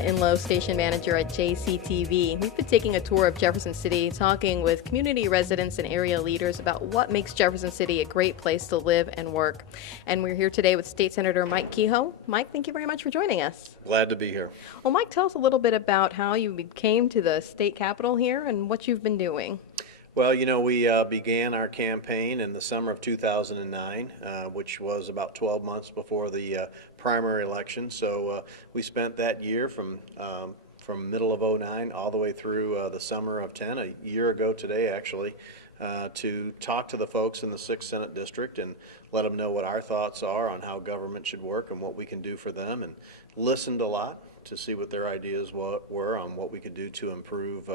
In-Low Station Manager at JCTV. We've been taking a tour of Jefferson City, talking with community residents and area leaders about what makes Jefferson City a great place to live and work. And we're here today with State Senator Mike Kehoe. Mike, thank you very much for joining us. Glad to be here. Well, Mike, tell us a little bit about how you came to the state capitol here and what you've been doing. Well, we began our campaign in the summer of 2009, which was about 12 months before the primary election. So we spent that year from middle of '09 all the way through the summer of 10, a year ago today actually, to talk to the folks in the 6th Senate District and let them know what our thoughts are on how government should work and what we can do for them, and listened a lot to see what their ideas were on what we could do to improve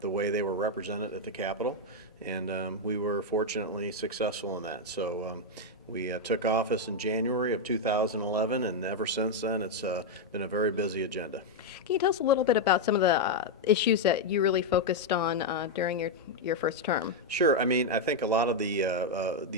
the way they were represented at the Capitol, and we were fortunately successful in that. So we took office in January of 2011, and ever since then it's been a very busy agenda. Can you tell us a little bit about some of the issues that you really focused on during your first term? Sure. I mean, I think a lot of the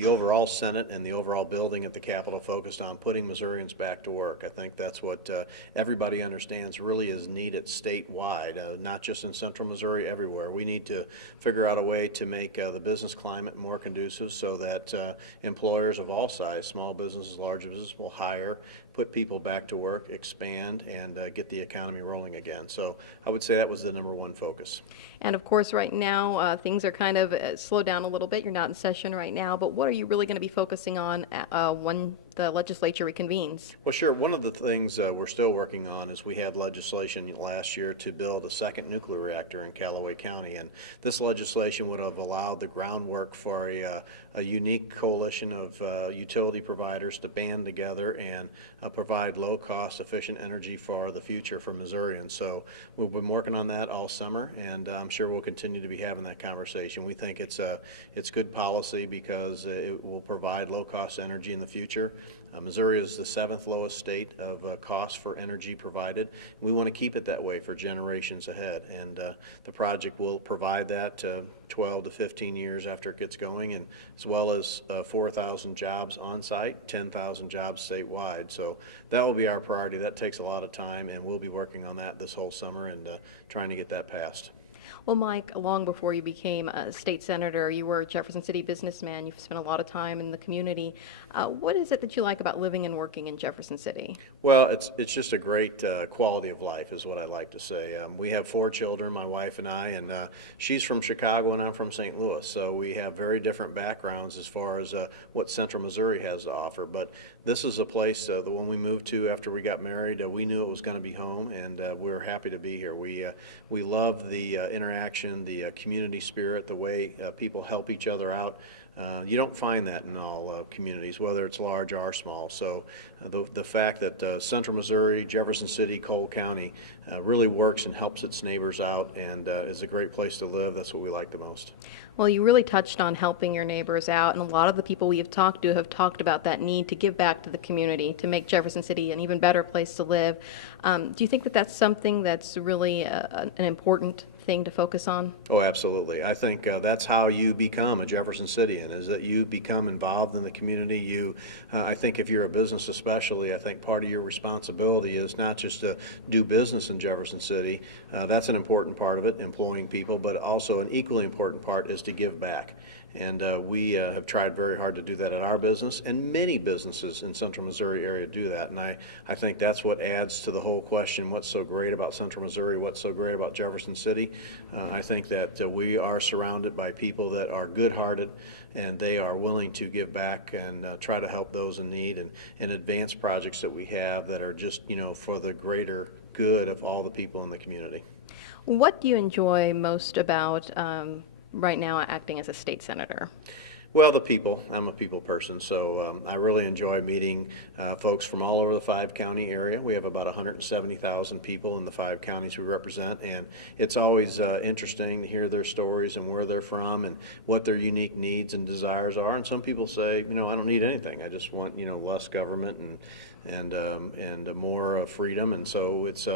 overall Senate and the overall building at the Capitol focused on putting Missourians back to work. I think that's what everybody understands really is needed statewide, not just in central Missouri, everywhere. We need to figure out a way to make the business climate more conducive so that employers of all size, small businesses, large businesses, will hire, put people back to work, expand, and get the economy rolling again. So I would say that was the #1 focus. And of course, right now, things are kind of slowed down a little bit. You're not in session right now, but what are you really going to be focusing on when the legislature reconvenes? Well, sure. One of the things we're still working on is we had legislation last year to build a second nuclear reactor in Callaway County, and this legislation would have allowed the groundwork for a unique coalition of utility providers to band together and provide low-cost, efficient energy for the future for Missourians. So we've been working on that all summer, and I'm sure we'll continue to be having that conversation. We think it's good policy because it will provide low-cost energy in the future. Missouri is the 7th lowest state of cost for energy provided. We want to keep it that way for generations ahead, and the project will provide that 12 to 15 years after it gets going, and as well as 4,000 jobs on site, 10,000 jobs statewide. So that will be our priority. That takes a lot of time, and we'll be working on that this whole summer and trying to get that passed. Well, Mike, long before you became a state senator, you were a Jefferson City businessman. You've spent a lot of time in the community. What is it that you like about living and working in Jefferson City? Well, it's just a great quality of life is what I like to say. We have 4 children, my wife and I, and she's from Chicago and I'm from St. Louis, so we have very different backgrounds as far as what Central Missouri has to offer. But this is a place, the one we moved to after we got married, we knew it was going to be home, and we were happy to be here. We love the interaction, the community spirit, the way people help each other out. You don't find that in all communities, whether it's large or small. So the fact that Central Missouri, Jefferson City, Cole County really works and helps its neighbors out and is a great place to live, that's what we like the most. Well, you really touched on helping your neighbors out, and a lot of the people we have talked to have talked about that need to give back to the community, to make Jefferson City an even better place to live. Do you think that that's something that's really an important thing to focus on? Oh, absolutely. I think that's how you become a Jefferson Cityan, is that you become involved in the community. I think if you're a business especially, I think part of your responsibility is not just to do business in Jefferson City. That's an important part of it, employing people, but also an equally important part is to give back. And we have tried very hard to do that at our business, and many businesses in Central Missouri area do that. And I think that's what adds to the whole question, what's so great about Central Missouri, what's so great about Jefferson City. I think that we are surrounded by people that are good-hearted, and they are willing to give back and try to help those in need, and advance projects that we have that are just, for the greater good of all the people in the community. What do you enjoy most about right now acting as a state senator? Well, the people. I'm a people person, so I really enjoy meeting folks from all over the 5-county area. We have about 170,000 people in the 5 counties we represent, and it's always interesting to hear their stories and where they're from and what their unique needs and desires are. And some people say, I don't need anything. I just want, less government and more freedom. And so it's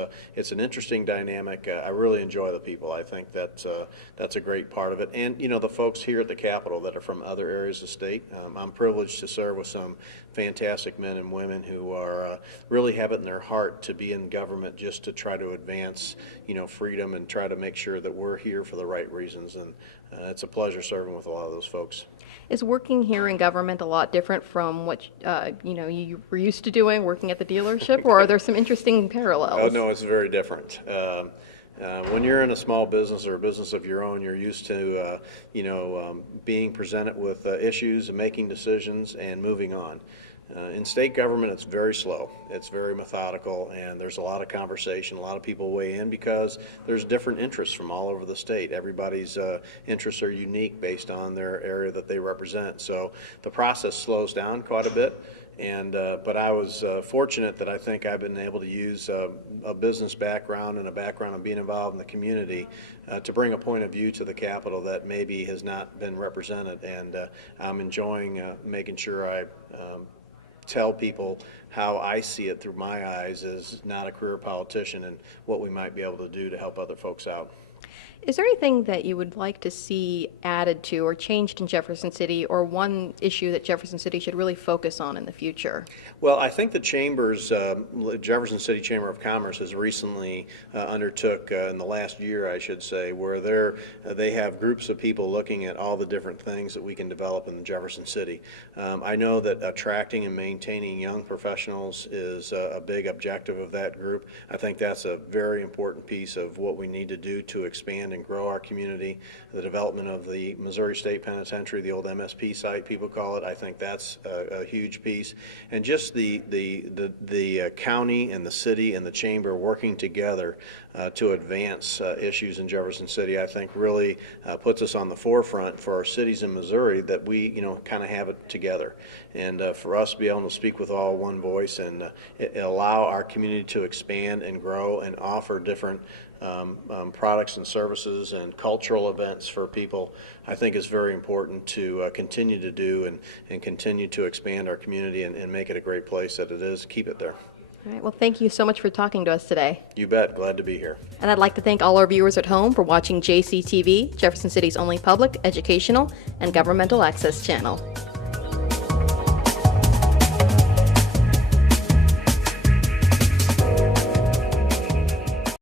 an interesting dynamic. I really enjoy the people. I think that's a great part of it. And the folks here at the Capitol that are from other areas of the state. I'm privileged to serve with some fantastic men and women who are really have it in their heart to be in government just to try to advance, freedom and try to make sure that we're here for the right reasons. And it's a pleasure serving with a lot of those folks. Is working here in government a lot different from what you were used to doing, working at the dealership, or are there some interesting parallels? Oh, no, it's very different. When you're in a small business or a business of your own, you're used to, being presented with issues and making decisions and moving on. In state government, it's very slow. It's very methodical, and there's a lot of conversation. A lot of people weigh in because there's different interests from all over the state. Everybody's interests are unique based on their area that they represent. So the process slows down quite a bit. But I was fortunate that I think I've been able to use a business background and a background of being involved in the community to bring a point of view to the Capitol that maybe has not been represented. And I'm enjoying making sure I tell people how I see it through my eyes as not a career politician and what we might be able to do to help other folks out. Is there anything that you would like to see added to or changed in Jefferson City, or one issue that Jefferson City should really focus on in the future? Well, I think the Chamber's, Jefferson City Chamber of Commerce has recently undertook, in the last year I should say, where they have groups of people looking at all the different things that we can develop in Jefferson City. I know that attracting and maintaining young professionals is a big objective of that group. I think that's a very important piece of what we need to do to expand and grow our community. The development of the Missouri State Penitentiary, the old MSP site people call it, I think that's a huge piece. And just the county and the city and the chamber working together to advance issues in Jefferson City, I think really puts us on the forefront for our cities in Missouri that we kind of have it together. And for us to be able to speak with all one voice and allow our community to expand and grow and offer different products and services and cultural events for people, I think is very important to continue to do and continue to expand our community and make it a great place that it is. Keep it there. All right. Well, thank you so much for talking to us today. You bet. Glad to be here. And I'd like to thank all our viewers at home for watching JCTV, Jefferson City's only public, educational, and governmental access channel.